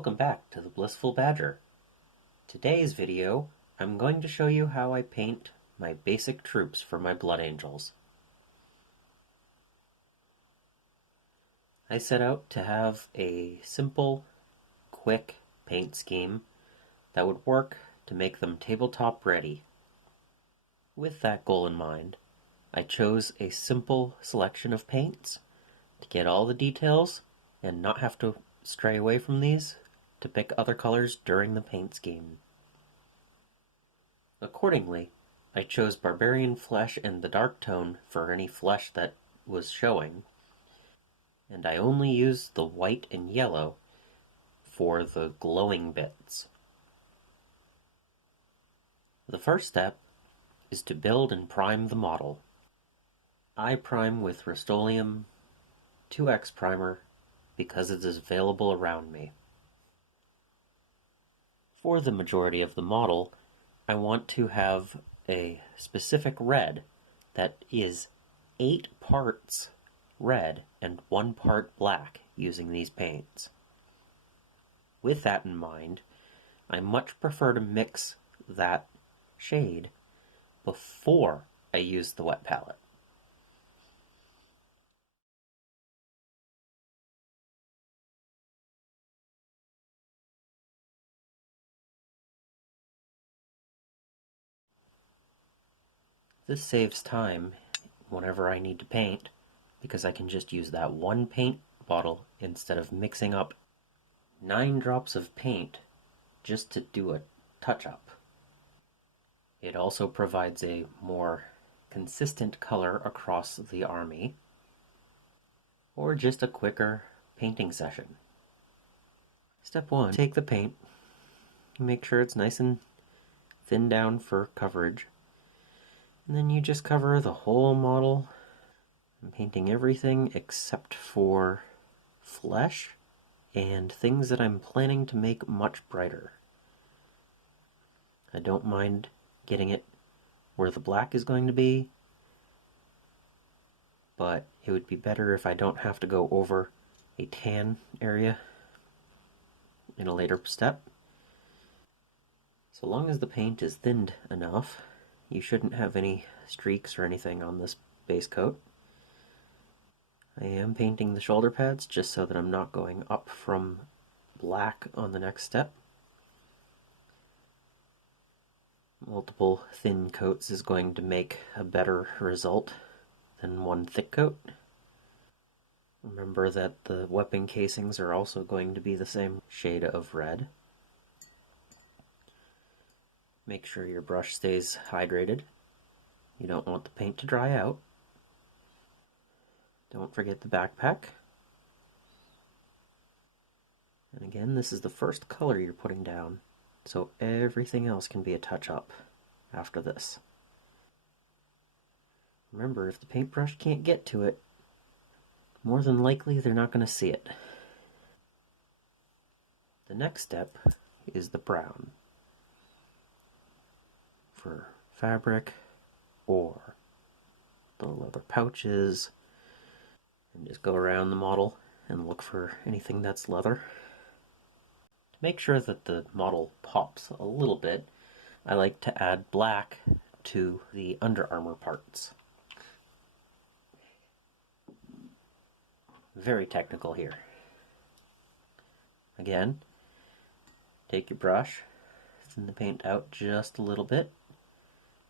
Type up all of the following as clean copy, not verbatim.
Welcome back to the Blissful Badger. Today's video, I'm going to show you how I paint my basic troops for my Blood Angels. I set out to have a simple, quick paint scheme that would work to make them tabletop ready. With that goal in mind, I chose a simple selection of paints to get all the details and not have to stray away from these to pick other colors during the paint scheme. Accordingly, I chose Barbarian Flesh and the Dark Tone for any flesh that was showing, and I only used the white and yellow for the glowing bits. The first step is to build and prime the model. I prime with Rust-Oleum 2X primer because it is available around me. For the majority of the model, I want to have a specific red that is 8 parts red and 1 part black using these paints. With that in mind, I much prefer to mix that shade before I use the wet palette. This saves time whenever I need to paint, because I can just use that one paint bottle instead of mixing up 9 drops of paint just to do a touch-up. It also provides a more consistent color across the army, or just a quicker painting session. Step 1, take the paint, make sure it's nice and thin down for coverage. And then you just cover the whole model. I'm painting everything except for flesh and things that I'm planning to make much brighter. I don't mind getting it where the black is going to be, but it would be better if I don't have to go over a tan area in a later step. So long as the paint is thinned enough, you shouldn't have any streaks or anything on this base coat. I am painting the shoulder pads just so that I'm not going up from black on the next step. Multiple thin coats is going to make a better result than one thick coat. Remember that the weapon casings are also going to be the same shade of red. Make sure your brush stays hydrated. You don't want the paint to dry out. Don't forget the backpack. And again, this is the first color you're putting down, so everything else can be a touch-up after this. Remember, if the paintbrush can't get to it, more than likely they're not going to see it. The next step is the brown. For fabric or the leather pouches, and just go around the model and look for anything that's leather. To make sure that the model pops a little bit, I like to add black to the under armor parts. Very technical here. Again, take your brush, thin the paint out just a little bit.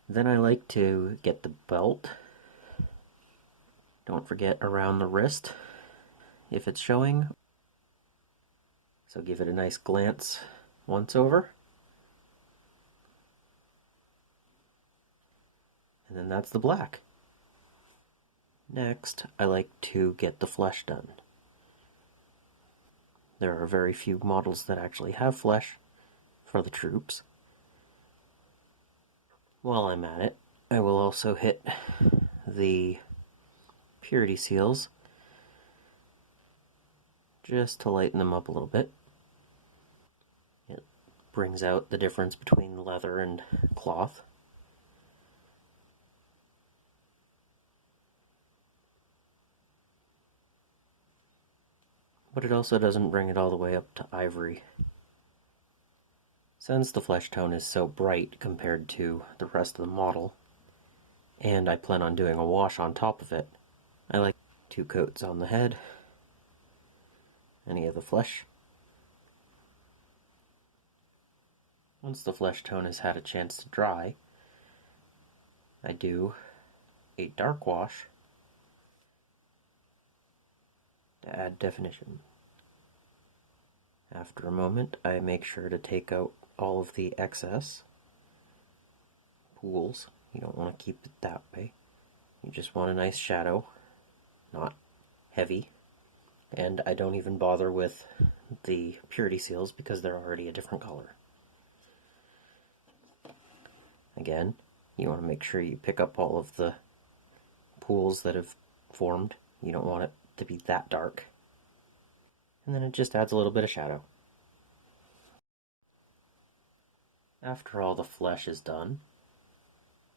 Then I like to get the belt. Don't forget around the wrist if it's showing. So give it a nice glance once over. And then that's the black. Next, I like to get the flesh done. There are very few models that actually have flesh for the troops. While I'm at it, I will also hit the purity seals just to lighten them up a little bit. It brings out the difference between leather and cloth. but it also doesn't bring it all the way up to ivory. Since the flesh tone is so bright compared to the rest of the model, and I plan on doing a wash on top of it, I like 2 coats on the head, any of the flesh. Once the flesh tone has had a chance to dry, I do a dark wash to add definition. After a moment, I make sure to take out all of the excess pools. You don't want to keep it that way. You just want a nice shadow, not heavy. And I don't even bother with the purity seals because they're already a different color. Again, you want to make sure you pick up all of the pools that have formed. You don't want it to be that dark. And then it just adds a little bit of shadow. After all the flesh is done,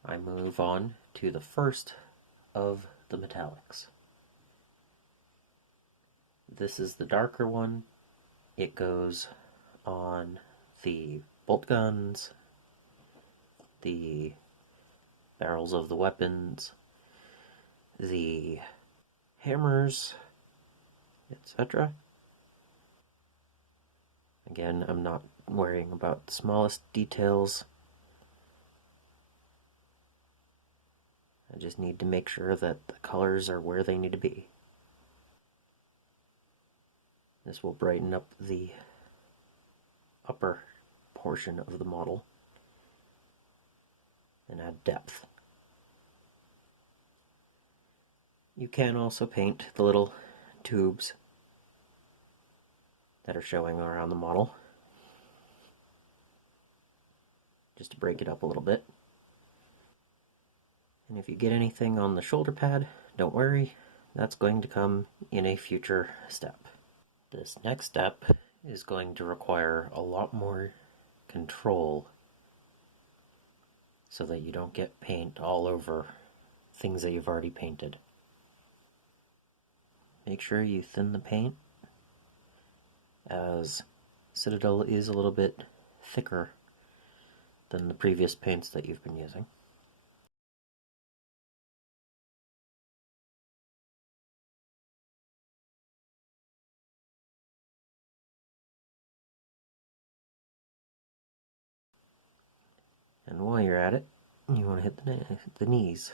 I move on to the first of the metallics. This is the darker one. It goes on the bolt guns, the barrels of the weapons, the hammers, etc. Again, I'm not worrying about the smallest details. I just need to make sure that the colors are where they need to be. This will brighten up the upper portion of the model and add depth. You can also paint the little tubes that are showing around the model, just to break it up a little bit. And if you get anything on the shoulder pad, don't worry, that's going to come in a future step. This next step is going to require a lot more control so that you don't get paint all over things that you've already painted. Make sure you thin the paint, as Citadel is a little bit thicker than the previous paints that you've been using. And while you're at it, you want to hit the knees.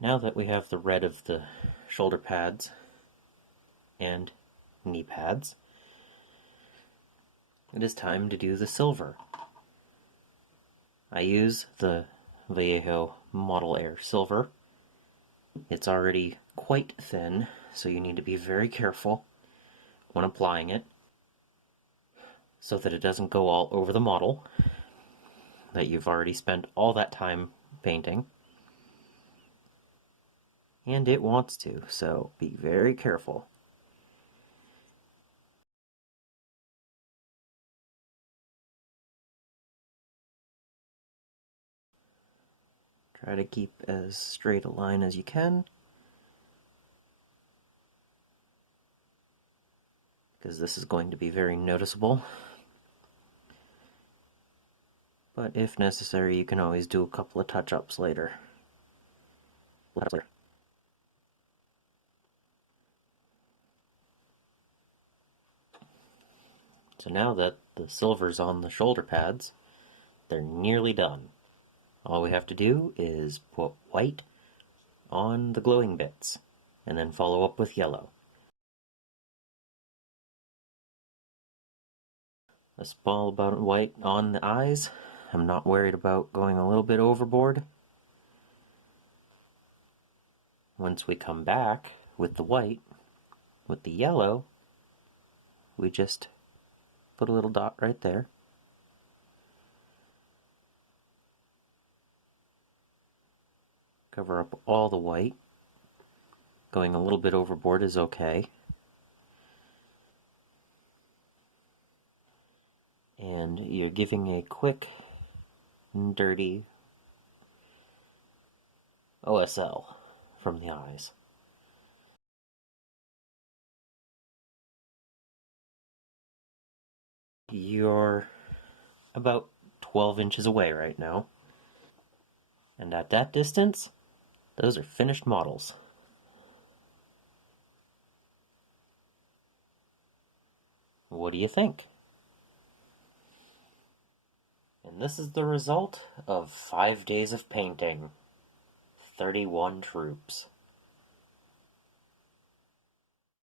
Now that we have the red of the shoulder pads and knee pads, it is time to do the silver. I use the Vallejo Model Air Silver. It's already quite thin, so you need to be very careful when applying it so that it doesn't go all over the model that you've already spent all that time painting. And it wants to, so be very careful. Try to keep as straight a line as you can, because this is going to be very noticeable. But if necessary, you can always do a couple of touch-ups later. So now that the silver's on the shoulder pads, they're nearly done. All we have to do is put white on the glowing bits, and then follow up with yellow. A small amount of white on the eyes. I'm not worried about going a little bit overboard. Once we come back with the white, with the yellow, we just put a little dot right there. Cover up all the white, Going a little bit overboard is okay. And you're giving a quick and dirty OSL from the eyes. You're about 12 inches away right now. And at that distance, those are finished models. What do you think? And this is the result of 5 days of painting. 31 troops.